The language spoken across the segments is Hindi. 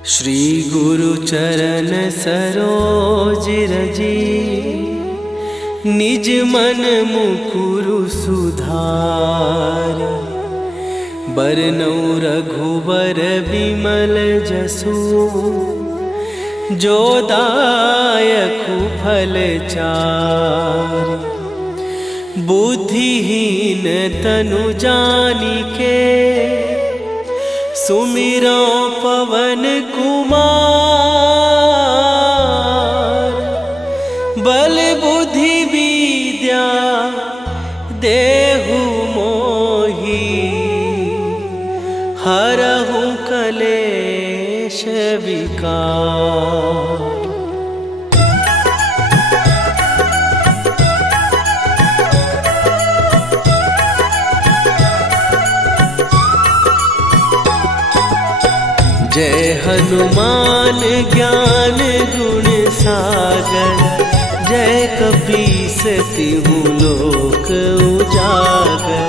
श्री गुरु चरण सरोज रजी, निज मन मुकुरु सुधार। बरनौ रघुबर बिमल जसु, जो दायकु फल चार। बुद्धिहीन तनु जानिके, सुमिरो पवन कुमार। बल बुद्धि विद्या देहु मोहि, हरहु कलेश विकार। जय हनुमान ज्ञान गुण सागर, जय कपीस तिहु लोक उजागर।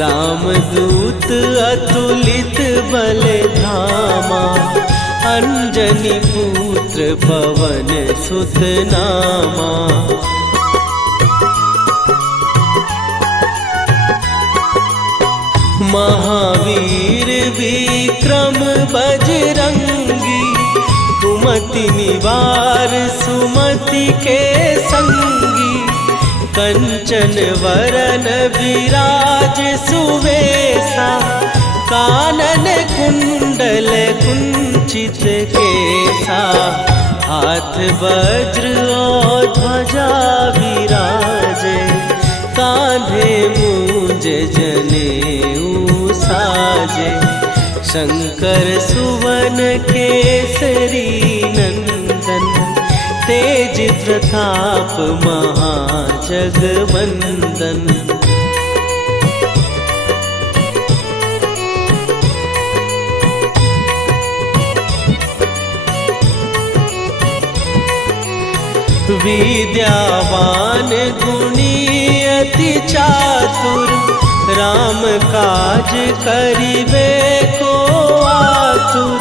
रामदूत अतुलित बल धामा, अंजनी पुत्र पवन सुत नामा। महावीर विक्रम बजरंगी, कुमति निवार सुमति के संगी। कंचन वरन विराज सुवेशा, कानन कुंडल कुंचित केसा। हाथ वज्र और ध्वजा विराजे, कांधे मूंज जनेऊ साजे। शंकर सुवन केसरी नंदन, तेज प्रताप महाजगवंदन। विद्यावान गुणी अति चातुर, राम काज करिबे को आतुर।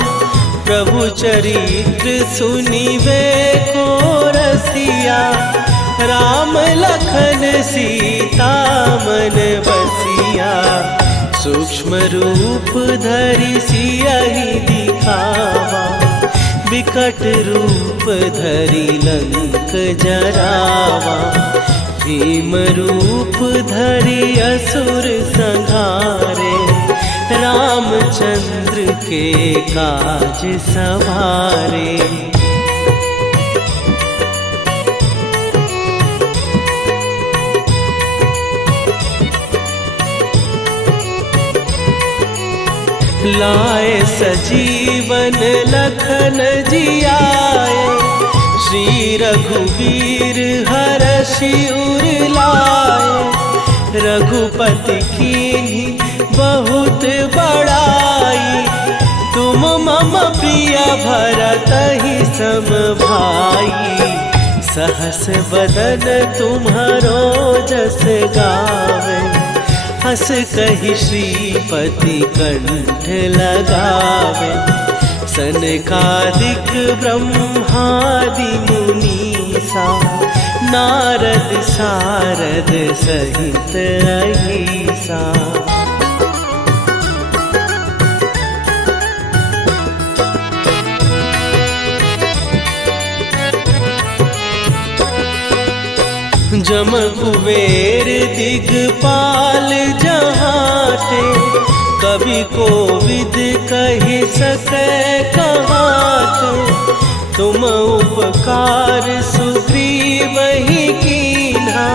प्रभु चरित्र सुनिबे को रसिया, राम लखन सीता मन बसिया। सूक्ष्म रूप धरि सियहि दिखावा, विकट रूप धरि लंक जरावा। भीम रूप धरि असुर संहारे, रामचंद्र के काज सवारे। लाए सजीवन लखन जियाए, श्री रघुवीर हरषि उर लाए। रघुपति कीन्ही बहुत बड़ाई, तुम मम प्रिय भरतहि सम भाई। सहस बदन तुम्हारो जस गावे, हस कहि श्रीपति कंठ लगावे। सनकादिक ब्रह्मादि मुनीसा, नारद सारद सहित अहिसा। जम कुबेर दिगपाल जहाते, कवि कोविद कहि सकै कहाते। तुम उपकार सुग्रीवहि कीन्हा,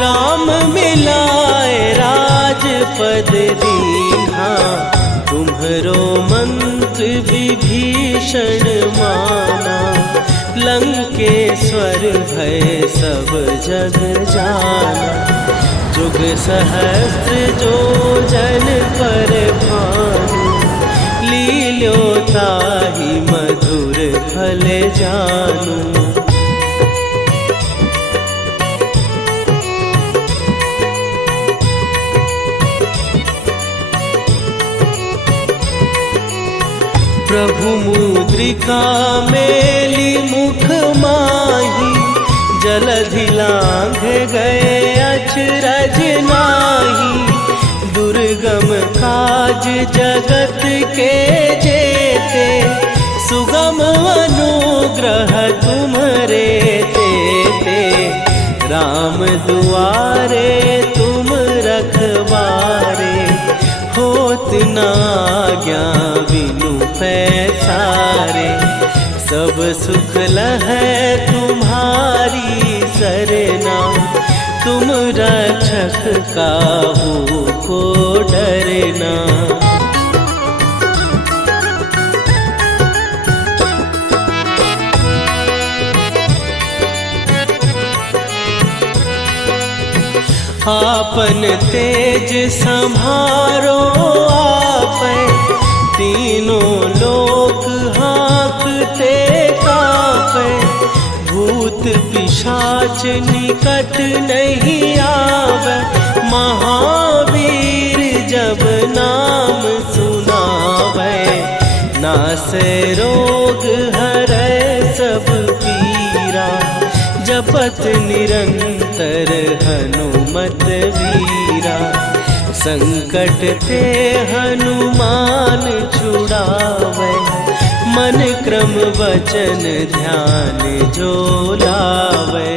राम मिलाए राजपद दीन्हा। तुम्हरो मंत्र विभीषण माना, लंकेश्वर भय सब जग जाना। जुग सहस्त्र जो जन पर भानु, लील्यो ताहि मधुर फल जानू। प्रभु मुद्रिका मेली मुख माही, जलधि लांघ गए अचरज नाही। दुर्गम काज जगत के जेते, सुगम अनुग्रह तुम्हरे तेते। राम दुआरे तुम रखवारे, होत न आज्ञा बिनु पैसारे। सब सुख लहै तुम्हारी सरना, तुम रक्षक काहू को डरना। आपन तेज संभारो आपै, तीनों लोक हाँकते कांपै। भूत पिशाच निकट नहीं आवे, महावीर जब नाम सुनावे। नासै रोग हरै सब पीरा, जपत निरंतर हनुमत वीरा। संकट ते हनुमान छुड़ावे, मन क्रम वचन ध्यान जो लावे।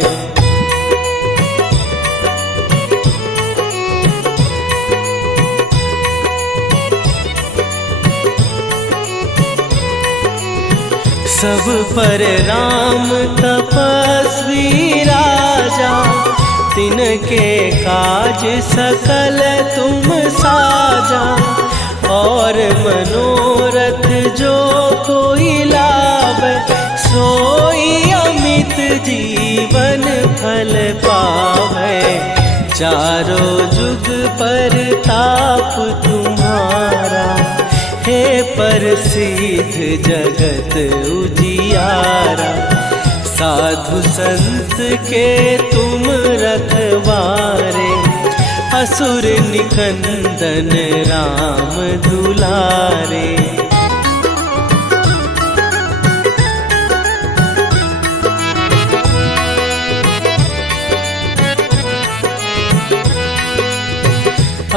सब पर राम तपस्वी राजा, तिनके काज सकल तुम साजा। और मनोरथ जो कोई लावे, सोई अमित जीवन फल पावे। चारों जुग पर ताप तुम्हारा, हे प्रसिद्ध जगत उजियारा। साधु संत के तुम रखवारे, असुर निकंदन राम दुलारे।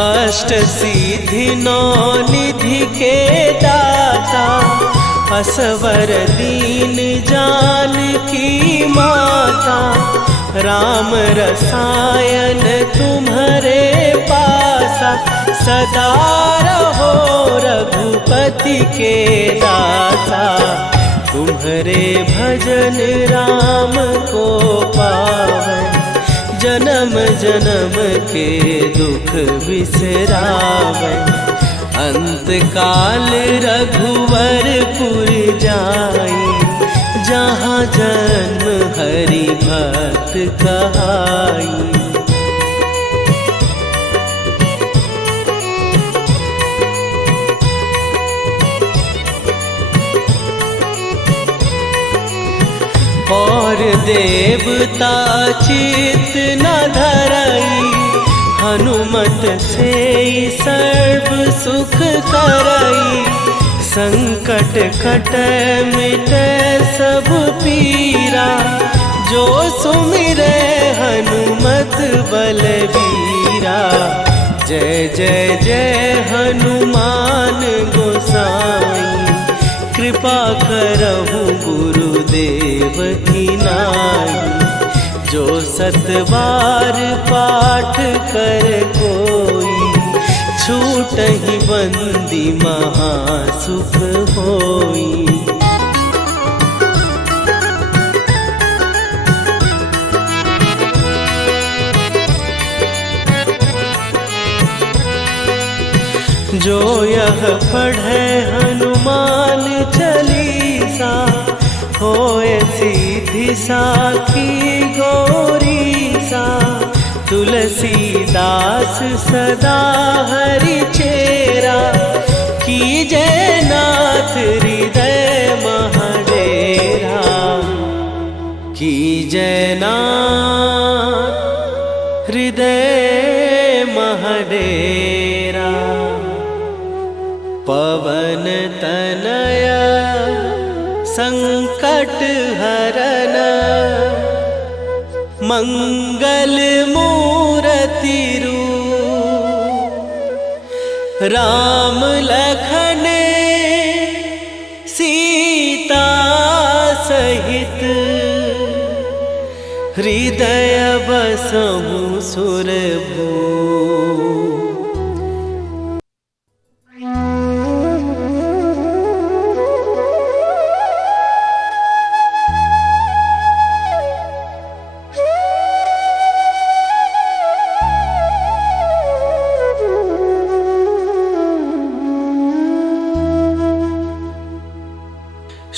अष्ट सिद्धि नौ निधि के दाता, असवर दीन जानकी माता। राम रसायन तुम्हारे पासा, सदा रहो रघुपति के दासा। तुम्हारे भजन राम को पावै, जन्म जन्म के दुख बिसरावै। अंत काल रघुवरपुर जाई, जहाँ जन्म हरि भक्त कहाई। और देवता चित न धरई, हनुमत से सर्व सुख करई। संकट कटै मिटै सब पीरा, जो सुमिरै हनुमत बलबीरा। जय जय जय हनुमान गोसाई, कृपा करहु गुरुदेव की नाई। जो सत बार पाठ कर कोई, छूटहि बंदी महासुख होई। जो यह पढ़े हनुमान चालीसा, होए सीधी साखी गौरीसा। तुलसीदास सदा हरि चेरा, कीजय नाथ हृदय महडेरा। कीजय नाथ हृदय महडेरा। पवन तनय हरन मंगल मूर्ति रूप राम लखन सीता सहित हृदय बसहु सुरभू।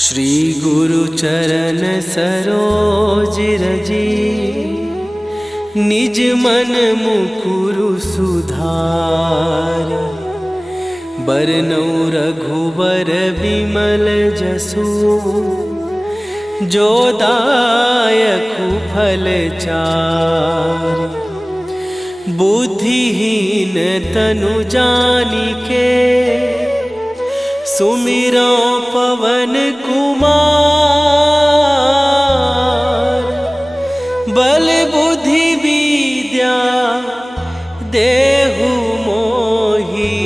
श्री गुरु चरण सरोज रजी निज मन मुकुरु सुधार। बरनउँ रघुबर बिमल जसु जो दायकु फल चार। बुद्धिहीन तनु जानिके सुमिरो पवन कुमार। बल बुद्धि विद्या देहु मोहि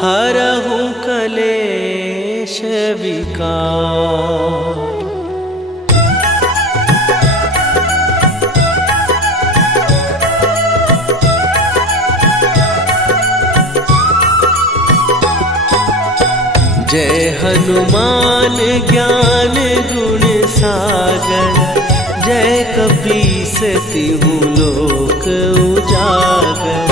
हरहु कलेश विकार। जय हनुमान ज्ञान गुण सागर। जय कपीस तिहु लोक उजागर।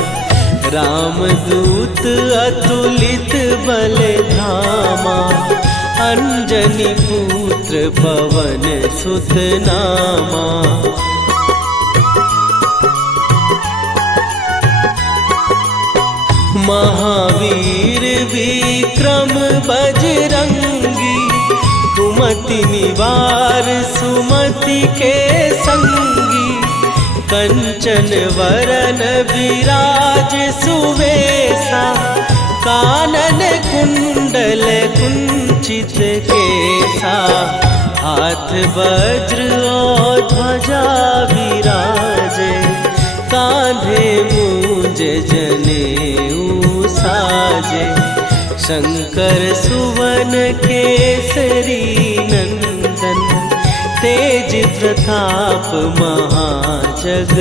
रामदूत अतुलित बल धामा। अंजनी पुत्र पवन सुत नामा। महावीर विक्रम बजरंगी। कुमति निवार सुमति के संगी। कंचन वरन विराज सुवेशा। कानन कुंडल कुंचित केसा। हाथ वज्र और ध्वजा विराजे। कांधे मूंज जनेऊ साजे। शंकर सुवन केसरी नंदन। तेज प्रताप महाजगवंदन।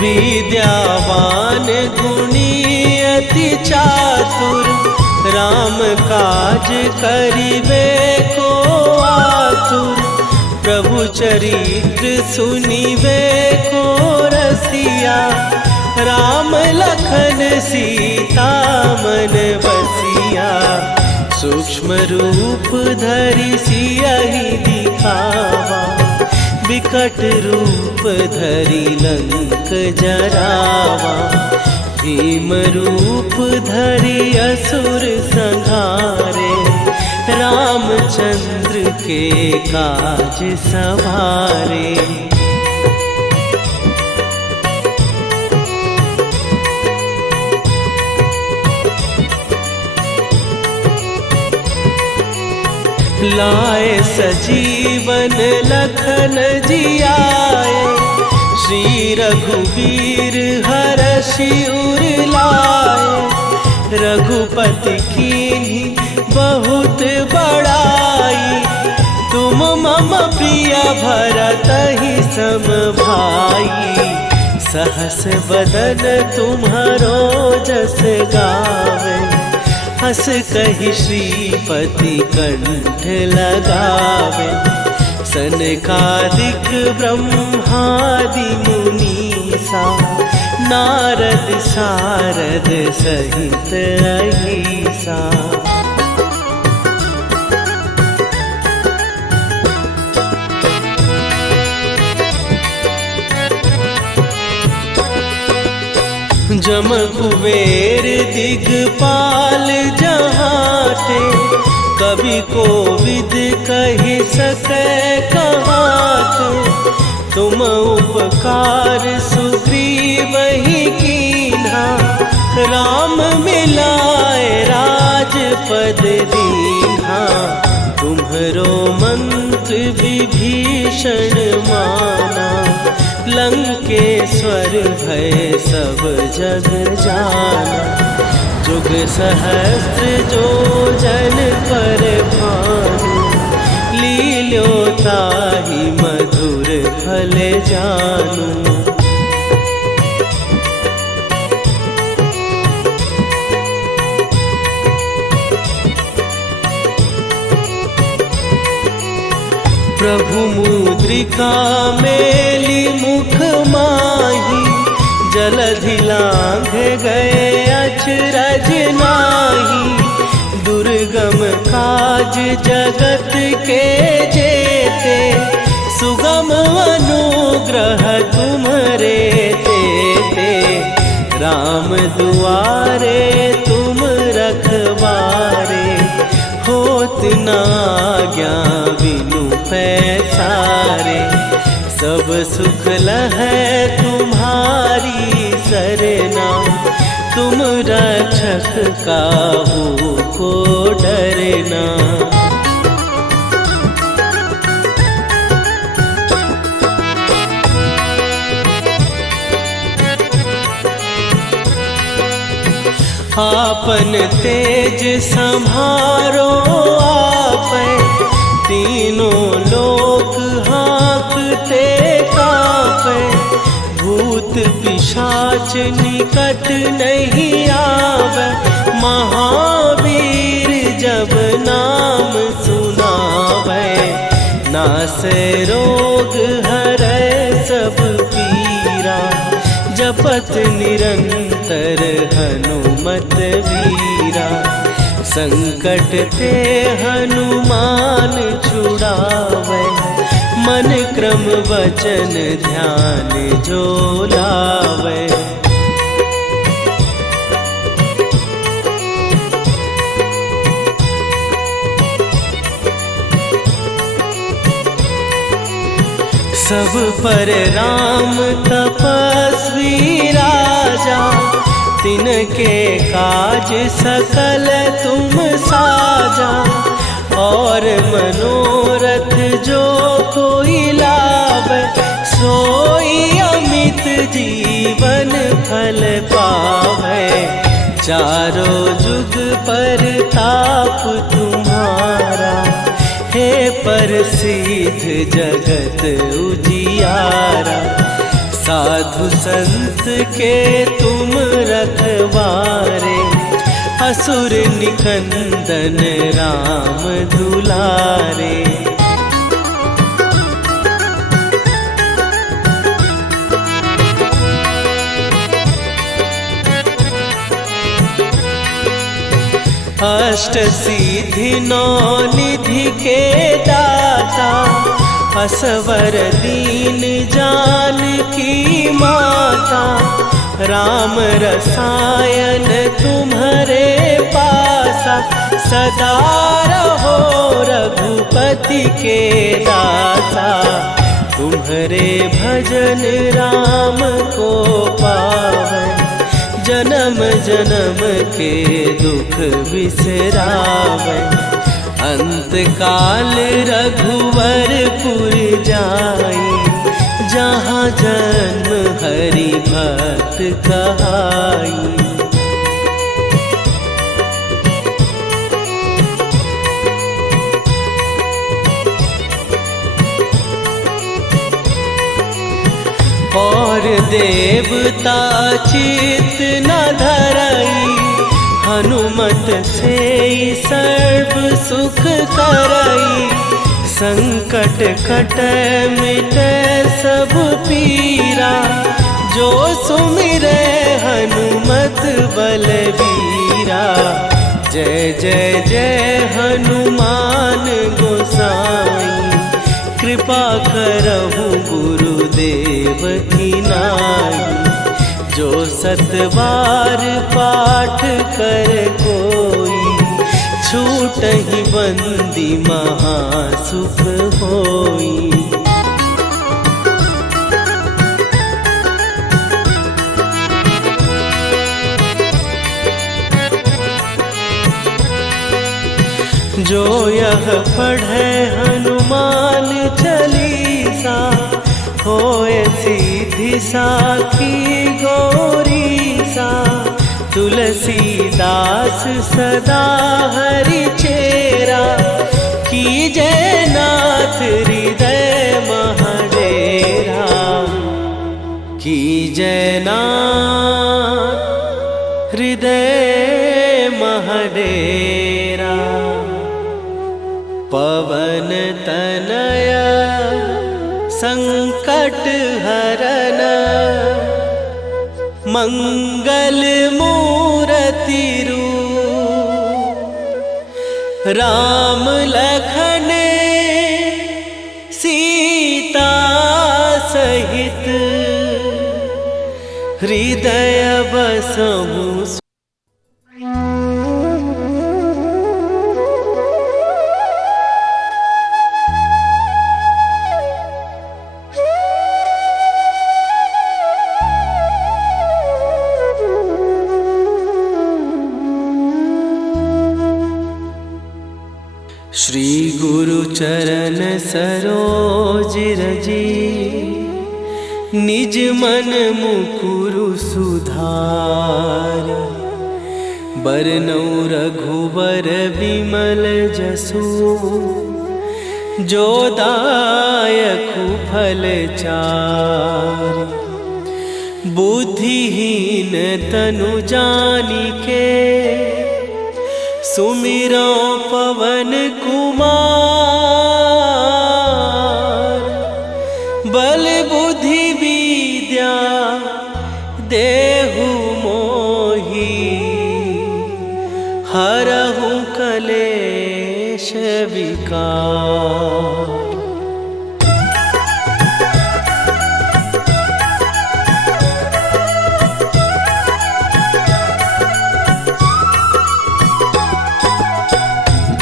विद्यावान गुणी अति चातुर। राम काज करिबे को आतुर। प्रभु चरित्र सुनिबे को रसिया। राम लखन सीता मन बसिया। सूक्ष्म रूप धरि सियहि दिखावा। विकट रूप धरि लंक जरावा। भीम रूप धरि असुर संहारे। रामचंद्र के काज सवारे। लाए सजीवन लखन जियाए। श्री रघुवीर हरषि उर लाए। रघुपति कीन्ही बहुत बड़ाई। तुम मम प्रिय भरतहि सम भाई। सहस बदन तुम्हारो जस गावे। हस कहि श्रीपति कंठ लगावे। सनकादिक ब्रह्मादि मुनीसा। नारद सारद सहित अहिसा। जम कुबेर दिगपाल जहाते। कवि कोविद कहि सकै कहाते। तुम उपकार सुग्रीव ही कीन्हा, राम मिलाए राजपद दीन्हा। तुम्हरो मंत्र विभीषण माना, लंकेश्वर भय सब जग जाना। जुग सहस्त्र जो जन पर भानु, लील्यो ताहि मधुर फल जानू। प्रभु मुद्रिका मेली मुख माही, जलधि लांघ गए अचरज नाहि। दुर्गम काज जगत के जेते, सुगम अनुग्रह तुम्हरे तेते। राम दुआरे तुम रखवारे, होत न आज्ञा बिनु पैसारे। सब सुख लहै तुम्हारी सरना, तुम रक्षक काहू को डरना। आपन तेज संभारो आपै, तीनों लोक हाँकते कापै। भूत पिशाच निकट नहीं आवे, महावीर जब नाम सुनावे। नासै रोग हरै सब पीरा, जपत निरंतर हनुमत वीरा। संकट ते हनुमान छुड़ावे, मन क्रम वचन ध्यान जो लावे। सब पर राम तपस्वी राजा, तिनके काज सकल तुम साजा। और मनोरथ जो कोई लावे, सोई अमित जीवन फल पावे। चारों जुग पर ताप तुम्हारा, हे प्रसिद्ध जगत उजियारा। साधु संत के तुम रखवारे, असुर निकंदन राम दुलारे। अष्ट सिद्धि नौ निधि के दाता, असवर दीन जानकी माता। राम रसायन तुम्हारे पासा, सदा रहो रघुपति के दासा। तुम्हारे भजन राम को पावे, जन्म जन्म के दुख बिसरावे। अंत काल रघुवरपुर जाई, जहाँ जन्म हरि भक्त कहाई। और देवता चित न धरई, हनुमत से सर्व सुख करई। संकट कटै मिटै सब पीरा, जो सुमिरै हनुमत बलबीरा। जय जय जय हनुमान गोसाई, कृपा करहु गुरुदेव की नाई। जो सतबार पाठ कर कोई, छूटहि बंदी महासुख होई। जो यह पढ़े हनुमान चालीसा, होए सीधी साखी गौरी सा। तुलसीदास सदा हरि चेरा, कीजय नाथ हृदय महडेरा। कीजय नाथ हृदय महडेरा। पवन तनय संकट हरन, मंगल मूरति रूप। राम लखन सीता सहित, हृदय बसहु। श्री गुरु चरण सरोज रजी, निज मन मुकुरु सुधार। बरनौ रघुबर विमल जसु, जो दायकु फल चार। बुद्धिहीन तनु जानिके, सुमिरो पवन कुमार। बल बुद्धि विद्या देहु मोहि, हरहु कलेश विकार।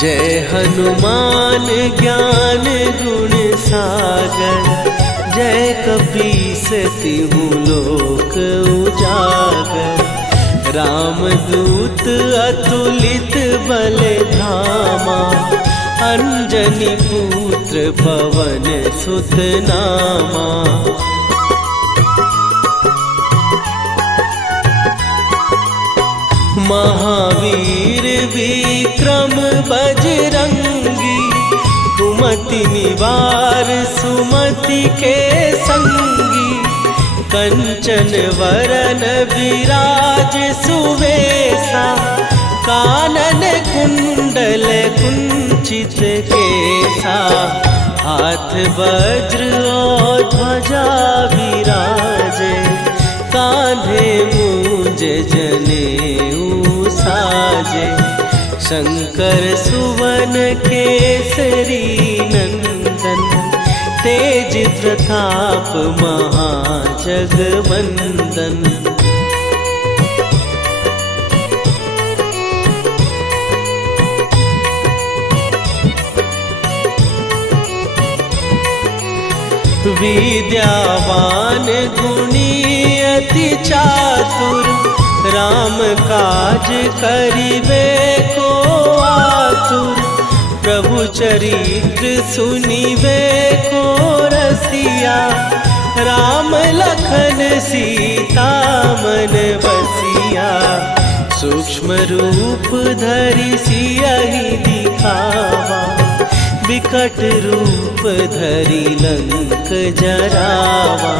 जय हनुमान ज्ञान गुण सागर, जय कपीस तिहु लोक उजागर। रामदूत अतुलित बल धामा, अंजनी पुत्र पवन सुत नामा। महावीर विक्रम बजरंगी, कुमति निवार सुमति के संगी। कंचन वरन विराज सुवेशा, कानन कुंडल कुंचित केसा। हाथ वज्र और ध्वजा विराजे, कांधे मूंज जनेऊ साजे। शंकर सुवन केसरी नंदन, तेज प्रताप महाजगवंदन। विद्यावान गुणी अति चातुर, राम काज करिबे को आतुर। प्रभु चरित्र सुनिबे को रसिया, राम लखन सीता मन बसिया। सूक्ष्म रूप धरि सियहि दिखावा, विकट रूप धरि लंक जरावा।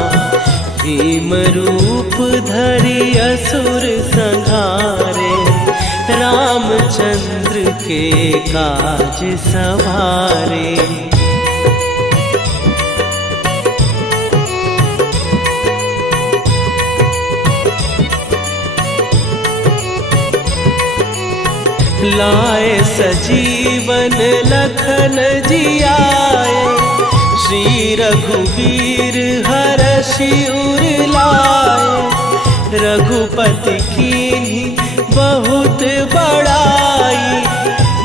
भीम रूप धरि असुर संहारे, रामचंद्र के काज सवारे। लाए सजीवन लखन जियाए, श्री रघुवीर हरषि उर लाए। रघुपति कीन्ही बहुत बड़ाई,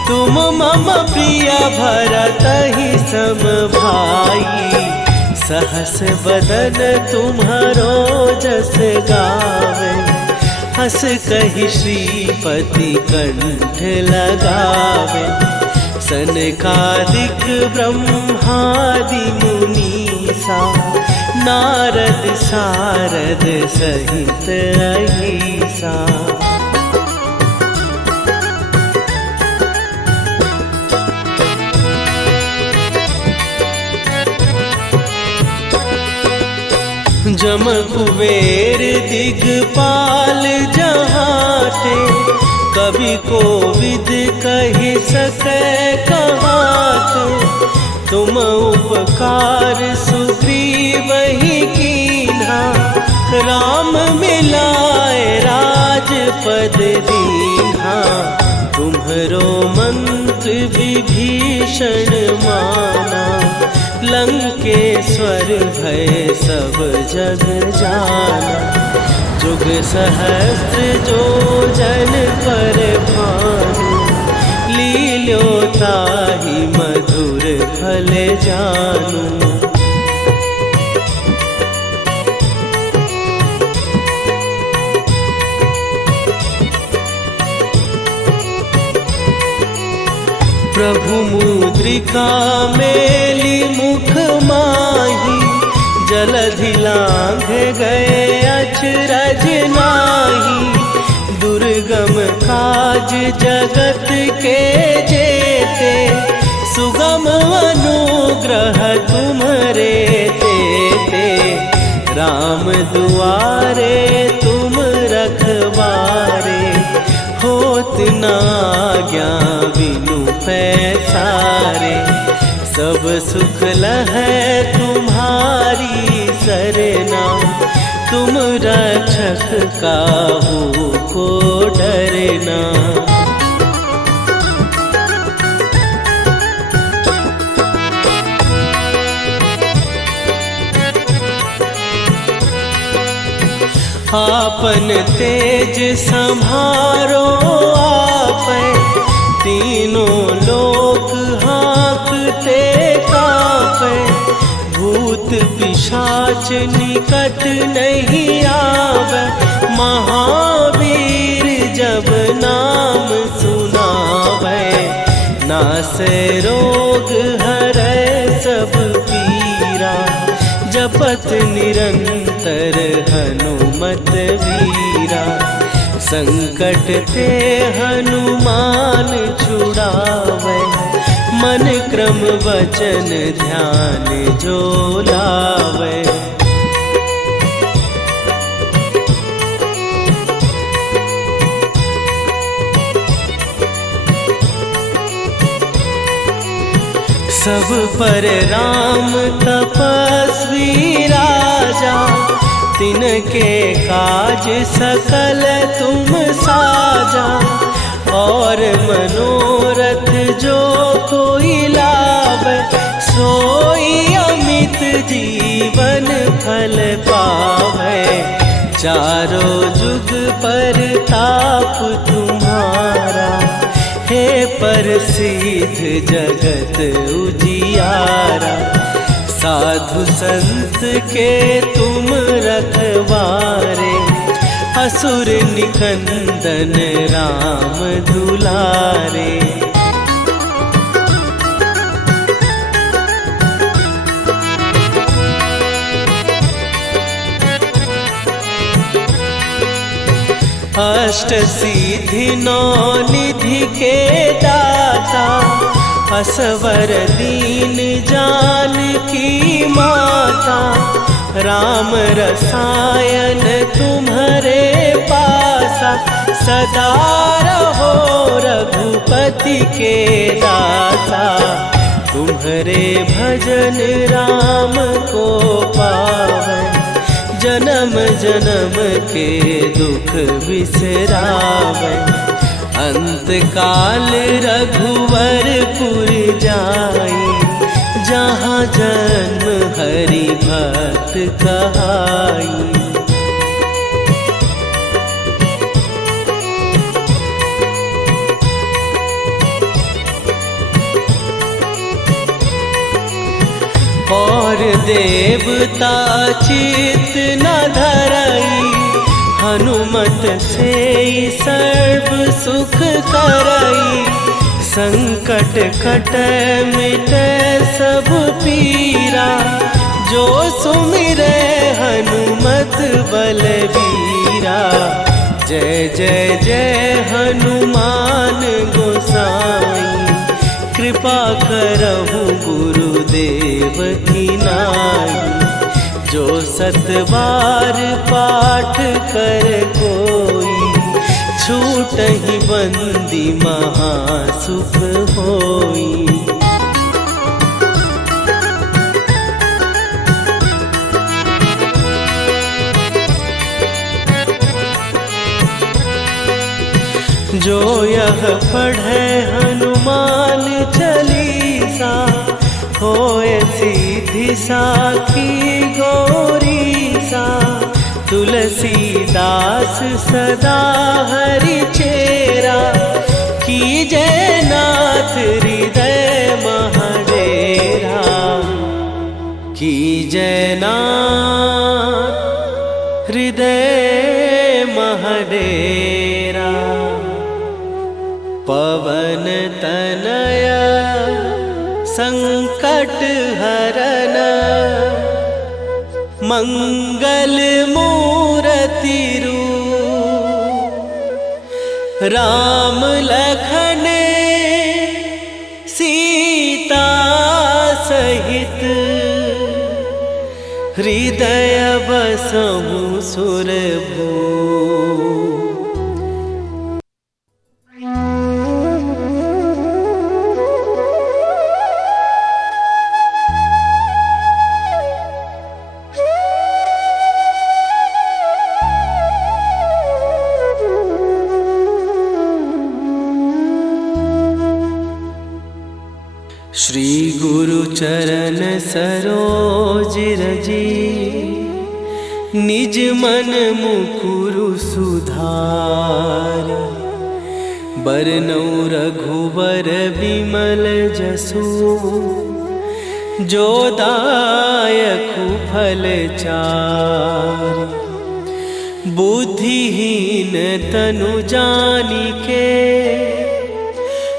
तुम मम प्रिय भरतहि सम भाई। सहस बदन तुम्हारो जस गावे, हस कहि श्रीपति कंठ लगावे। सनकादिक ब्रह्मादि मुनीसा नारद सारद सहित अहिसा। जम कुबेर दिगपाल जहाँ थे, कवि को विद कहि सकै कहाते। तुम उपकार सुग्रीव ही कीन्हा, राम मिलाए राजपद दीन्हा। तुम्हरो मंत्र विभीषण माना, लंकेश्वर भय सब जग जाना। जुग सहस्त्र जो जन पर भानु, लील्यो ताहि मधुर फल जानू। प्रभु मुद्रिका मेली मुख माही, जलधि लांघ गए अचरज नाही। दुर्गम काज जगत के जेते, सुगम अनुग्रह तुम्हरे तेते। राम दुआरे तुम रखवारे, होत न आज्ञा बिनु पैसारे। सब सुख लहै तुम्हारी सरना, तुम रक्षक काहू को डरना। आपन तेज संभारो आपै, तीनों लोक हाँकते कापै। भूत पिशाच निकट नहीं आवे, महावीर जब नाम सुनावे। नासै रोग हरै सब पीरा, जपत निरंतर हनुमत वीरा। संकट ते हनुमान छुड़ावे, मन क्रम वचन ध्यान जो लावे। सब पर राम तपस्वी राजा, तिनके काज सकल तुम साजा। और मनोरथ जो कोई लावे, सोई अमित जीवन फल पावे। चारों जुग पर ताप तुम्हारा, हे प्रसिद्ध जगत उजियारा। साधु संत के तुम रखवारे, असुर निकंदन राम दुलारे। अष्ट सिद्धि नौ निधि के दाता, असवर दीन जानकी माता। राम रसायन तुम्हारे पासा, सदा रहो रघुपति के दासा। तुम्हारे भजन राम को पावे, जन्म जन्म के दुख बिसरावे। अंत काल रघुवरपुर जाई, जहाँ जन्म हरि भक्त कहाई। और देवता चित न धरई, हनुमत से सर्व सुख करई। संकट कटे मिटे सब पीरा, जो सुमिरे हनुमत बलबीरा। जय जय जय हनुमान गोसाई, कृपा करहु गुरुदेव की नाई। जो 7 बार पाठ कर कोई, छूटहि बंदी महासुख होई। जो यह पढ़े हनुमान चालीसा, होए सीधी साखी गौरीसा। तुलसीदास सदा हरि चेरा, कीजय नाथ हृदय महडेरा। कीजय नाथ हृदय महडेरा। पवन तनया संकट हरन, मंगल मूर्ति रूप। राम लखन सीता सहित, हृदय बसहु सुरभूप। श्री गुरु चरण सरोज रजी, निज मन मुकुरु सुधार। बरनउँ रघुबर बिमल जसु, जो दायकु फल चारि। बुद्धिहीन तनु जानिके,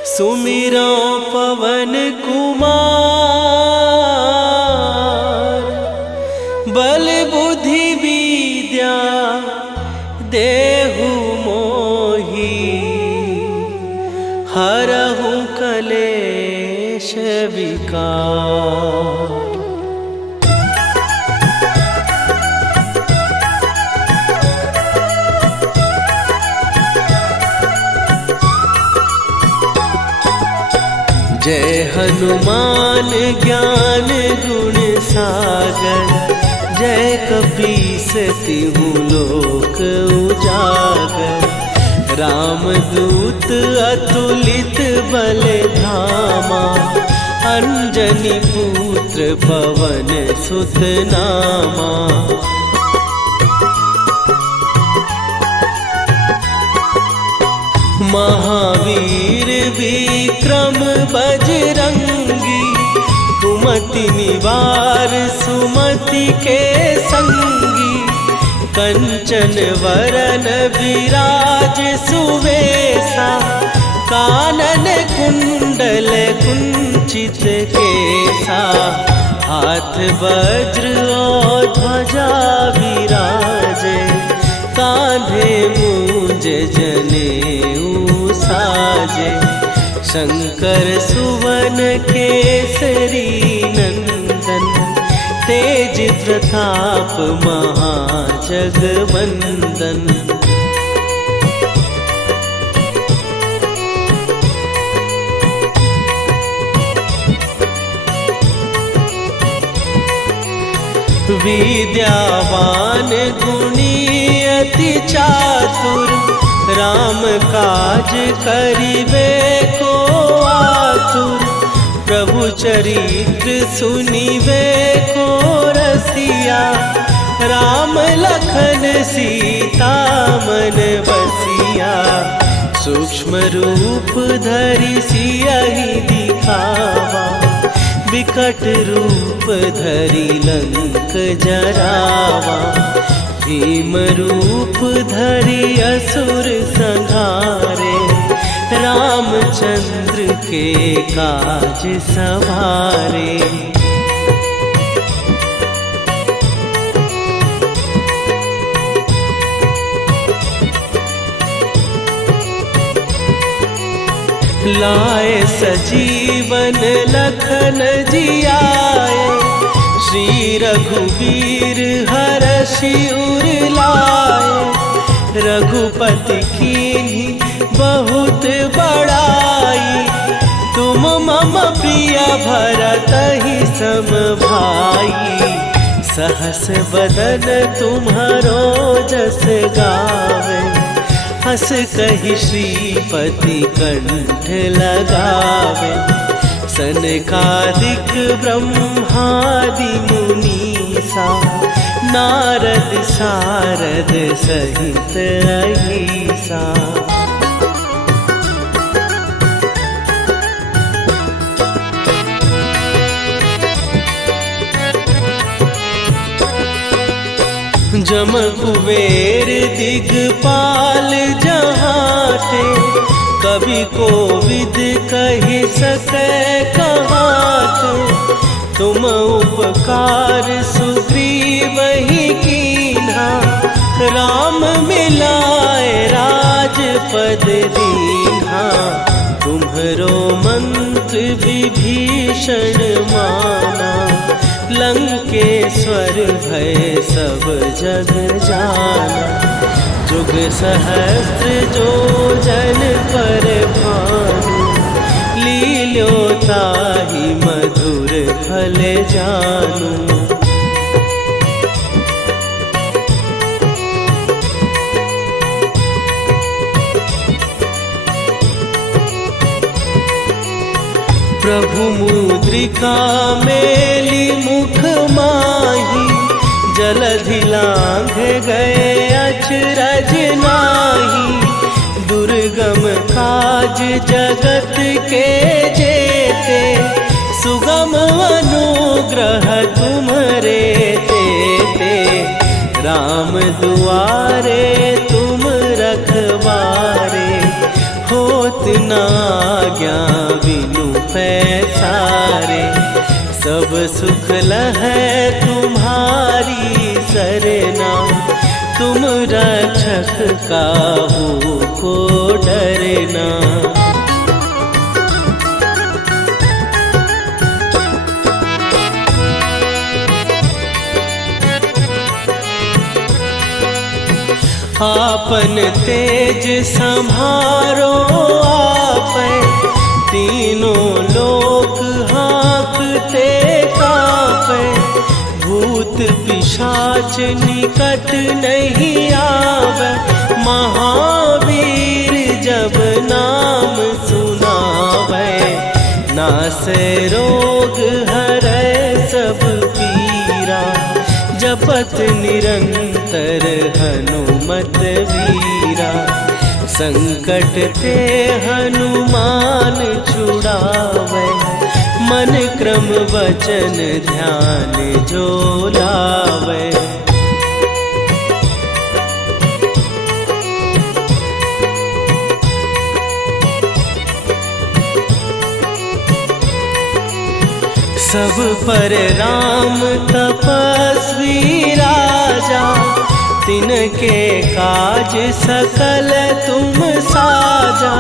सुमिरो पवन कुमार। बल बुद्धि विद्या देहु मोहि, हरहु कलेश विकार। जय हनुमान ज्ञान गुण सागर, जय कपीस तिहु लोक उजागर। रामदूत अतुलित बल धामा, अंजनी पुत्र पवन सुत नामा। महावीर विक्रम बजरंगी, कुमति निवार सुमति के संगी। कंचन वरन विराज सुवेशा, कानन कुंडल कुंचित केसा। हाथ वज्र और ध्वजा विराजे, कांधे मूंज जनेऊ साजे। शंकर सुवन केसरी नंदन, तेज प्रताप महाजगवंदन। विद्यावान गुणी अति चातुर, राम काज करिबे को आतुर। प्रभु चरित्र सुनिबे को रसिया, राम लखन सीता मन बसिया। सूक्ष्म रूप धरि सियहि दिखावा, विकट रूप धरि लंक जरावा। भीम रूप धरि असुर संहारे, रामचंद्र के काज सवारे। लाए सजीवन लखन जियाए, श्री रघुवीर हरषि उर लाए। रघुपति कीन्ही बहुत बड़ाई, तुम मम प्रिय भरतहि सम भाई। सहस बदन तुम्हारो जस गावे, हस कहि श्रीपति कंठ लगावे। सनकादिक ब्रह्मादि मुनीसा, नारद सारद सहित अहिसा। जम कुबेर दिगपाल जहाते, कवि कोविद कहि सकै कहाते। तुम उपकार सुग्रीवहि कीन्हा, राम मिलाए राजपद दीन्हा। तुम्हरो मंत्र विभीषण माना, लंकेश्वर भय सब जग जाना। जुग सहस्त्र जो जन पर भानु, लील्यो ताहि मधुर फल जानू। प्रभु मुद्रिका मेली मुख माही, जलधि लांघ गए अचरज नाही। दुर्गम काज जगत के जेते, सुगम अनुग्रह तुम्हरे तेते। राम दुआरे तुम रखवारे, होत न आज्ञा बिनु पैसारे। सब सुख लहै तुम्हारी सरना, तुम रक्षक काहू को डरना। आपन तेज सम्हारो आपै, तीनों लोक हाँकते कांपै। भूत पिशाच निकट नहीं आवे, महावीर जब नाम सुनावे। नासै रोग हरै सब पीरा, जपत निरंतर हनुमत वीरा। संकट ते हनुमान छुड़ावे, मन क्रम वचन ध्यान जो लावे। सब पर राम तपस्वी राजा, तिनके काज सकल तुम साजा।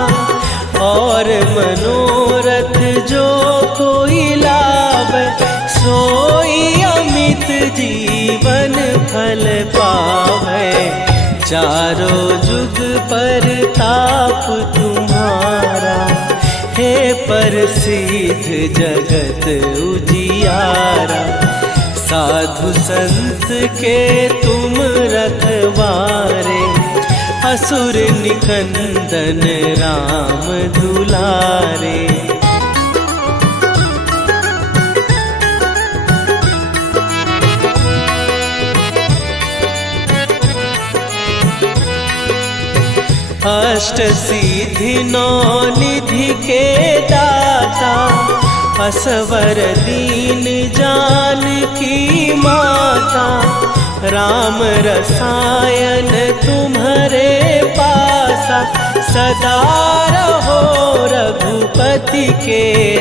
और मनोरथ जो कोई लावे, सोई अमित जीवन फल पावे। चारों जुग पर ताप तुम्हारा, हे प्रसिद्ध जगत उजियारा। साधु संत के तुम रखवारे, असुर निकंदन राम दुलारे। अष्ट सिद्धि नौ निधि के दाता, असवर दीन जानकी माता। राम रसायन तुम्हारे पासा, दाता सदा रहो रघुपति के